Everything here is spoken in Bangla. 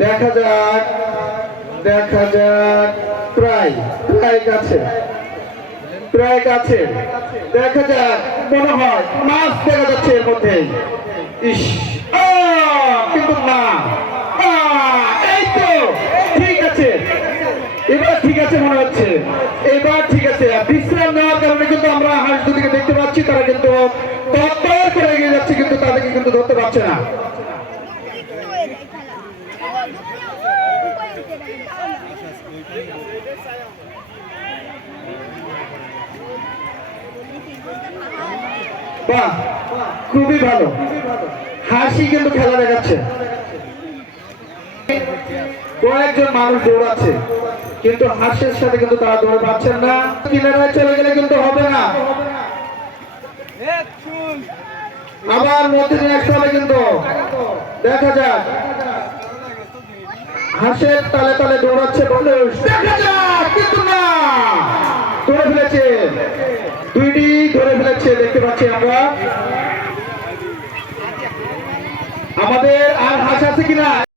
দেখা যাক দেখা যাক প্রায় প্রায় কাছে প্রায় কাছে দেখা যাক মনে হয় মাছ দেখা যাচ্ছে এর মধ্যে ইস কিন্তু না এই তো ঠিক আছে এবার ঠিক আছে মনে হচ্ছে এবার ঠিক আছে বিশ্রাম নেওয়ার কারণে কিন্তু আমরা হাঁস দুটিকে দেখতে পাচ্ছি তারা কিন্তু তৎপর করে এগিয়ে যাচ্ছে কিন্তু তাদেরকে কিন্তু ধরতে পারছে না বাহ খুবই ভালো হাসি কিন্তু খেলা দেখাচ্ছে কয়েকজন মানুষ দৌড়াচ্ছে কিন্তু হাসির সাথে কিন্তু তারা দৌড়ে পাচ্ছেন না কিনারায় চলে গেলে কিন্তু হবে না আবার মধ্যে নিয়ে আসতে হবে কিন্তু দেখা যাক হাসের তালে তালে দৌড়াচ্ছে মানুষ দেখা যাক কিন্তু না ধরে ফেলেছে দুইটি ধরে ফেলেছে দেখতে পাচ্ছি আমরা আমাদের আর হাঁস আছে কিনা